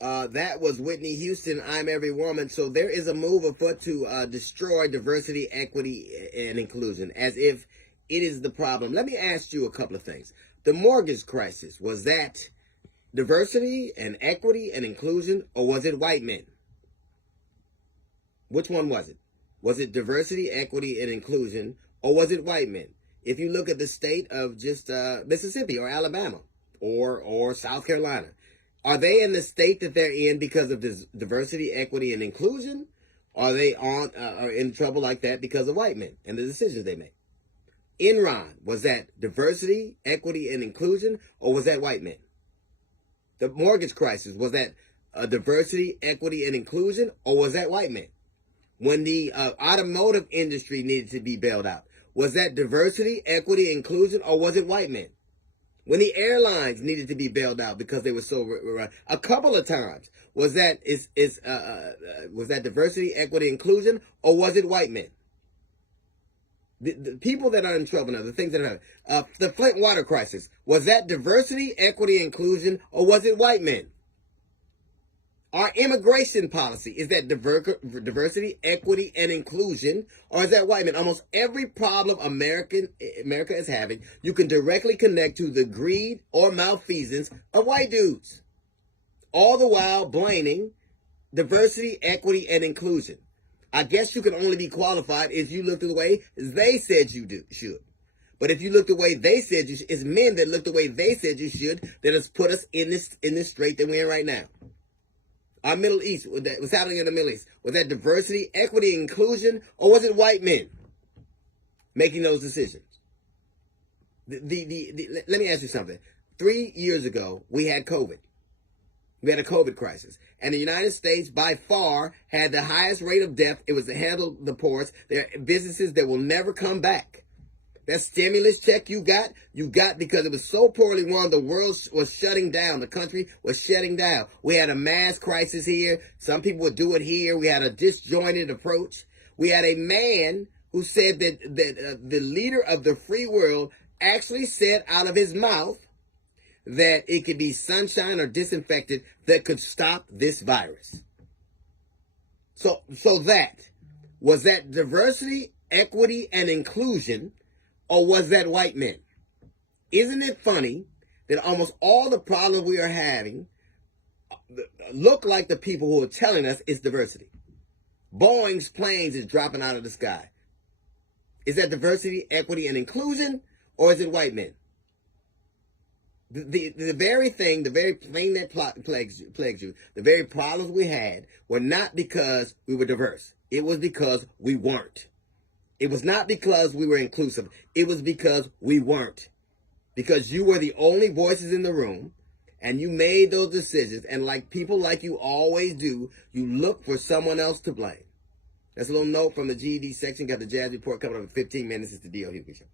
That was Whitney Houston, I'm Every Woman. So there is a move afoot to destroy diversity, equity, and inclusion, as if it is the problem. Let me ask you a couple of things. The mortgage crisis, was that diversity and equity and inclusion, or was it white men? Which one was it? Was it diversity, equity, and inclusion, or was it white men? If you look at the state of just Mississippi or Alabama or South Carolina, are they in the state that they're in because of this diversity, equity, and inclusion? Or are they are in trouble like that because of white men and the decisions they make? Enron, was that diversity, equity, and inclusion, or was that white men? The mortgage crisis, was that diversity, equity, and inclusion, or was that white men? When the automotive industry needed to be bailed out, was that diversity, equity, inclusion, or was it white men? When the airlines needed to be bailed out because they were so a couple of times, was that was that diversity, equity, inclusion, or was it white men? The people that are in trouble now, the things that are the Flint water crisis, was that diversity, equity, inclusion, or was it white men? Our immigration policy, is that diversity, equity, and inclusion, or is that white men? Almost every problem America is having, you can directly connect to the greed or malfeasance of white dudes. All the while blaming diversity, equity, and inclusion. I guess you can only be qualified if you look the way they said you should. But if you look the way they said you should, it's men that look the way they said you should that has put us in this strait that we're in right now. Our Middle East, what's happening in the Middle East, was that diversity, equity, inclusion, or was it white men making those decisions? Let me ask you something. 3 years ago, we had COVID. We had a COVID crisis. And the United States, by far, had the highest rate of death. It was to handle the poorest. There are businesses that will never come back. That stimulus check you got because it was so poorly run, the world was shutting down. The country was shutting down. We had a mass crisis here. Some people would do it here. We had a disjointed approach. We had a man who said that the leader of the free world actually said out of his mouth that it could be sunshine or disinfectant that could stop this virus. So was that diversity, equity, and inclusion, or was that white men? Isn't it funny that almost all the problems we are having look like the people who are telling us it's diversity? Boeing's planes is dropping out of the sky. Is that diversity, equity, and inclusion, or is it white men? The very thing, the very thing that plagues you, the very problems we had were not because we were diverse. It was because we weren't. It was not because we were inclusive. It was because we weren't. Because you were the only voices in the room, and you made those decisions, and like people like you always do, you look for someone else to blame. That's a little note from the GED section. Got the Jazz Report coming up in 15 minutes. It's the D.L. Hughley Show.